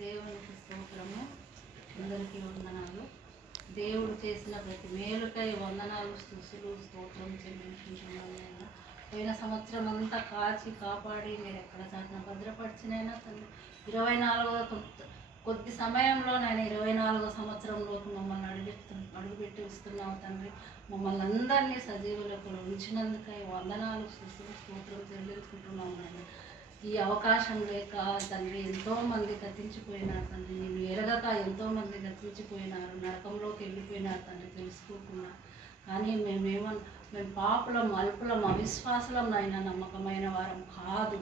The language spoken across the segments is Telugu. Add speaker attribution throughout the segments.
Speaker 1: దేవునికి స్తోత్రము అందరికీ వందనాలు. దేవుడు చేసిన ప్రతి మేలుకై వందనాలు స్థుతులు స్తోత్రం చెల్లించుకుంటున్నాను పోయిన సంవత్సరం అంతా కాచి కాపాడి నేను ఎక్కడ చాటిన భద్రపరిచినైనా తండ్రి. ఇరవై నాలుగవ కొద్ది కొద్ది సమయంలో నేను ఇరవై నాలుగో సంవత్సరంలోకి మమ్మల్ని అడుగుతు అడుగుపెట్టి ఇస్తున్నావు తండ్రి. మమ్మల్ని అందరినీ సజీవులకు ఉంచినందుకై వందనాలు స్థుతులు స్తోత్రం చెల్లించుకుంటున్నాము నేను ఈ అవకాశం లేక తండ్రి ఎంతోమంది గతించిపోయినారు తండ్రి. నేను ఎరగక ఎంతోమంది గతించిపోయినారు నరకంలోకి వెళ్ళిపోయినారు తండ్రి తెలుసుకోకుండా. కానీ మేమేమో మేము పాపులం అల్పులం అవిశ్వాసులం అయినా నమ్మకమైన వారం కాదు.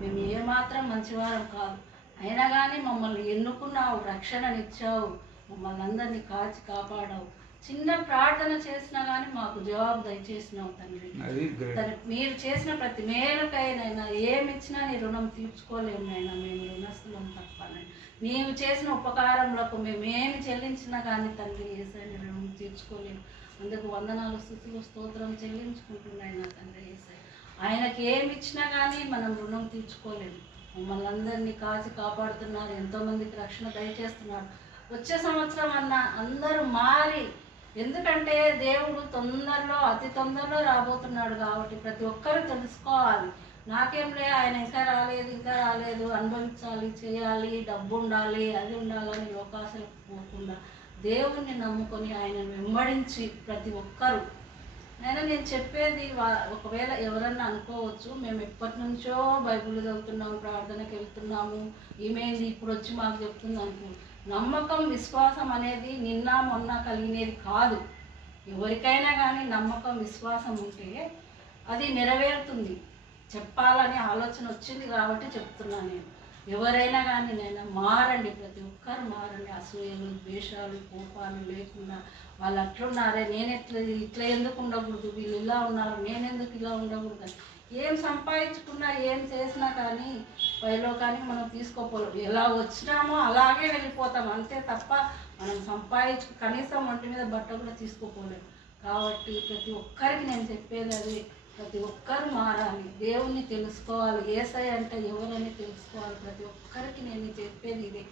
Speaker 1: మేము ఏమాత్రం మంచివారం కాదు. అయినా కానీ మమ్మల్ని ఎన్నుకున్నావు రక్షణనిచ్చావు. మమ్మల్ని అందరినీ కాచి కాపాడావు. చిన్న ప్రార్థన చేసినా కానీ మాకు జవాబు దయచేసినావు తండ్రి. మీరు చేసిన ప్రతి మేలుకైనా ఏమి ఇచ్చినా నీ రుణం తీర్చుకోలేము నైనా మేము రుణస్థులం తప్పనైనా నీవు చేసిన ఉపకారములకు మేము ఏమి చెల్లించినా కానీ తండ్రి ఏసైనా రుణం తీర్చుకోలేము. అందుకు వందనాలు స్థుతులు స్తోత్రం చెల్లించుకుంటున్నాయి తండ్రి ఏసై ఆయనకి ఏమి ఇచ్చినా కానీ మనం రుణం తీర్చుకోలేము. మమ్మల్ని అందరినీ కాచి కాపాడుతున్నారు ఎంతోమందికి రక్షణ దయచేస్తున్నారు. వచ్చే సంవత్సరం అన్న అందరూ మారి ఎందుకంటే దేవుడు తొందరలో అతి తొందరలో రాబోతున్నాడు కాబట్టి ప్రతి ఒక్కరూ తెలుసుకోవాలి. నాకేం లే ఆయన ఇంకా రాలేదు ఇంకా రాలేదు అనుభవించాలి చేయాలి డబ్బు ఉండాలి అది ఉండాలని అవకాశాలు పోకుండా దేవుణ్ణి నమ్ముకొని ఆయన వెంబడించి ప్రతి ఒక్కరు అయినా నేను చెప్పేది ఒకవేళ ఎవరన్నా అనుకోవచ్చు మేము ఎప్పటి నుంచో బైబిల్ చదువుతున్నాము ప్రార్థనకి వెళ్తున్నాము ఈమెయిల్ ఇప్పుడు వచ్చి మాకు చెప్తుంది అనుకో నమ్మకం విశ్వాసం అనేది నిన్న మొన్న కలిగినది కాదు. ఎవరికైనా కానీ నమ్మకం విశ్వాసం ఉంటే అది నెరవేరుతుంది. చెప్పాలనే ఆలోచన వచ్చింది కాబట్టి చెప్తున్నాను నేను. ఎవరైనా కానీ నేను మారండి ప్రతి ఒక్కరు మారండి. అసూయలు ద్వేషాలు కోపాలు లేకుండా వాళ్ళు అట్లున్నారే. నేను ఎట్లా ఇట్లా ఎందుకు ఉండకూడదు? వీళ్ళు ఇలా ఉన్నారు. నేను ఎందుకు ఇలా ఉండకూడదు? ఏం సంపాదించుకున్నా ఏం చేసినా కానీ పైలోకానికి మనం తీసుకోపోలేము ఎలా వచ్చినామో అలాగే వెళ్ళిపోతాం. అంతే తప్ప మనం సంపాదించు కనీసం ఒంటి మీద బట్ట కూడా తీసుకోపోలేము కాబట్టి ప్రతి ఒక్కరికి నేను చెప్పేది అది. ప్రతి ఒక్కరు మారాలి. దేవుణ్ణి తెలుసుకోవాలి. ఏసై అంటే ఎవరని తెలుసుకోవాలి. ప్రతి ఒక్కరికి నేను చెప్పేది ఇది.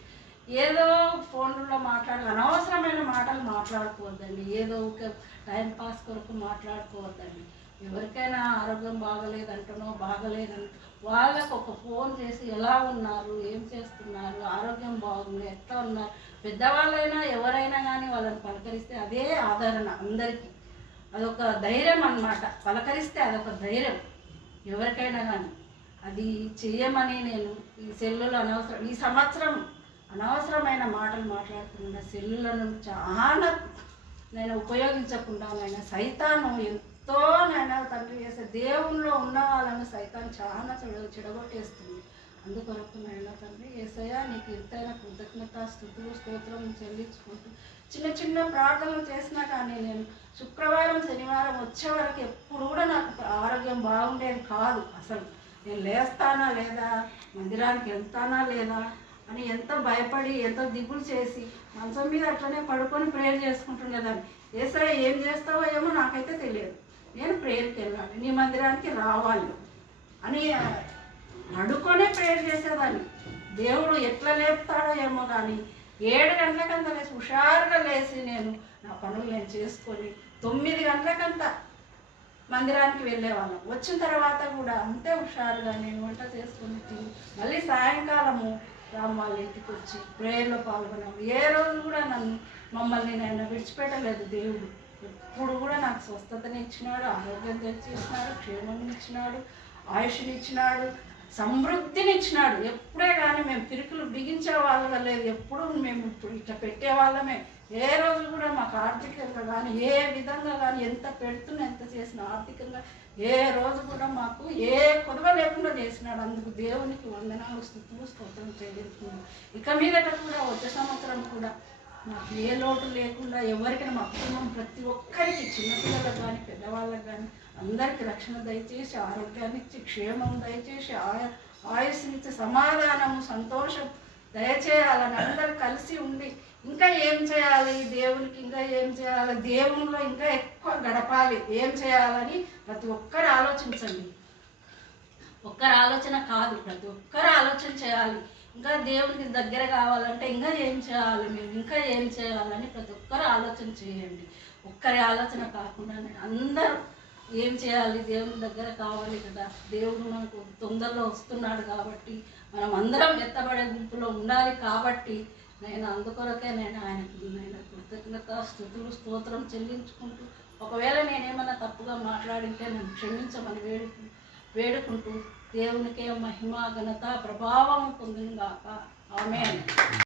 Speaker 1: ఏదో ఫోన్లో మాట్లాడ అనవసరమైన మాటలు మాట్లాడుకోవద్దండి. ఏదో ఒక టైం పాస్ కొరకు మాట్లాడుకోవద్దండి. ఎవరికైనా ఆరోగ్యం బాగలేదంటనో బాగలేదంట వాళ్ళకు ఒక ఫోన్ చేసి ఎలా ఉన్నారు ఏం చేస్తున్నారు ఆరోగ్యం బాగుంది ఎట్లా ఉన్నారు పెద్దవాళ్ళైనా ఎవరైనా కానీ వాళ్ళని పలకరిస్తే అదే ఆదరణ అందరికీ. అదొక ధైర్యం అన్నమాట. పలకరిస్తే అదొక ధైర్యం. ఎవరికైనా కానీ అది చేయమని నేను ఈ సెల్లులు అనవసరం ఈ సంవత్సరం అనవసరమైన మాటలు మాట్లాడుతున్నా సెల్లులను చాలా నేను ఉపయోగించకుండా నేను సైతాను ఎంతో నేను తండ్రి చేసే దేవుల్లో ఉన్న వాళ్ళను సైతాన్ చాలా చెడ చెడగొట్టేస్తుంది. అందుకొరకు నాయన తండ్రి ఏసయ్యా నీకు ఎంతైనా కృతజ్ఞత స్థుతులు స్తోత్రం చెల్లించుకుంటూ చిన్న చిన్న ప్రార్థనలు చేసినా కానీ నేను శుక్రవారం శనివారం వచ్చే వరకు ఎప్పుడు కూడా నాకు ఆరోగ్యం బాగుండేది కాదు. అసలు నేను లేస్తానా లేదా? మందిరానికి వెళ్తానా లేదా? అని ఎంత భయపడి ఎంత దిగులు చేసి మంచం మీద అట్లనే పడుకొని ప్రేయర్ చేసుకుంటుండేదాన్ని. ఏసయ్య ఏం చేస్తావో ఏమో నాకైతే తెలియదు. నేను ప్రేయర్కి వెళ్ళాలి. నీ మందిరానికి రావాలి అని నడుకొనే ప్రేయర్ చేసేదాన్ని. దేవుడు ఎట్లా లేపుతాడో ఏమో కానీ ఏడు గంటలకంతా లేచి హుషారుగా లేచి నేను నా పనులు నేను చేసుకొని తొమ్మిది గంటలకంతా మందిరానికి వెళ్ళేవాళ్ళం. వచ్చిన తర్వాత కూడా అంతే హుషారుగా నేను వంట చేసుకొని తిని మళ్ళీ సాయంకాలము రామ్ వాళ్ళ ఇంటికి వచ్చి ప్రేయర్లో పాల్గొన్నాము ఏ రోజు కూడా నన్ను మమ్మల్ని నేను విడిచిపెట్టలేదు దేవుడు. ఎప్పుడు కూడా నాకు స్వస్థతని ఇచ్చినాడు ఆరోగ్యం తెచ్చి ఇచ్చినాడు క్షేమం ఇచ్చినాడు ఆయుష్ని ఇచ్చినాడు సమృద్ధిని ఇచ్చినాడు. ఎప్పుడే కానీ మేము పిరుకులు బిగించే వాళ్ళగా లేదు. ఎప్పుడూ మేము ఇప్పుడు ఇట్లా పెట్టే వాళ్ళమే. ఏ రోజు కూడా మాకు ఆర్థికంగా కానీ ఏ విధంగా కానీ ఎంత పెడుతున్నా ఎంత చేసినా ఆర్థికంగా ఏ రోజు కూడా మాకు ఏ కొదవ లేకుండా చేసినాడు. అందుకు దేవునికి వందనాలు స్థుతులు స్తోత్రం చెల్లించుకున్నాం ఇక మీదట కూడా వచ్చే సంవత్సరం కూడా మాకు ఏ లోటు లేకుండా ఎవరికైనా మా కుటుంబం ప్రతి ఒక్కరికి చిన్నపిల్లలకు కానీ పెద్దవాళ్ళకి కానీ అందరికీ రక్షణ దయచేసి ఆరోగ్యాన్ని ఇచ్చి క్షేమం దయచేసి ఆయ ఆయుస్నిచ్చి సమాధానము సంతోషం దయచేయాలని అందరు కలిసి ఉండి ఇంకా ఏం చేయాలి? దేవునికి ఇంకా ఏం చేయాలి? దేవునిలో ఇంకా ఎక్కువ గడపాలి. ఏం చేయాలని ప్రతి ఒక్కరు ఆలోచించండి. ఒక్కరి ఆలోచన కాదు ప్రతి ఒక్కరు ఆలోచన చేయాలి. ఇంకా దేవుడికి దగ్గర కావాలంటే ఇంకా ఏం చేయాలి మేము? ఇంకా ఏం చేయాలని ప్రతి ఒక్కరు ఆలోచన చేయండి. ఒక్కరి ఆలోచన కాకుండా అందరూ ఏం చేయాలి? దేవుని దగ్గర కావాలి కదా. దేవుడు మనకు తొందరలో వస్తున్నాడు కాబట్టి మనం అందరం ఎత్తబడే గుంపులో ఉండాలి కాబట్టి నేను అందుకొరకే నేను ఆయనకు నేను కృతజ్ఞత స్థుతులు స్తోత్రం చెల్లించుకుంటూ ఒకవేళ నేనేమన్నా తప్పుగా మాట్లాడింటే నన్ను క్షమించమని వేడుకు వేడుకుంటూ దేవునికే మహిమ ఘనత ప్రభావం పొందిన ఆమె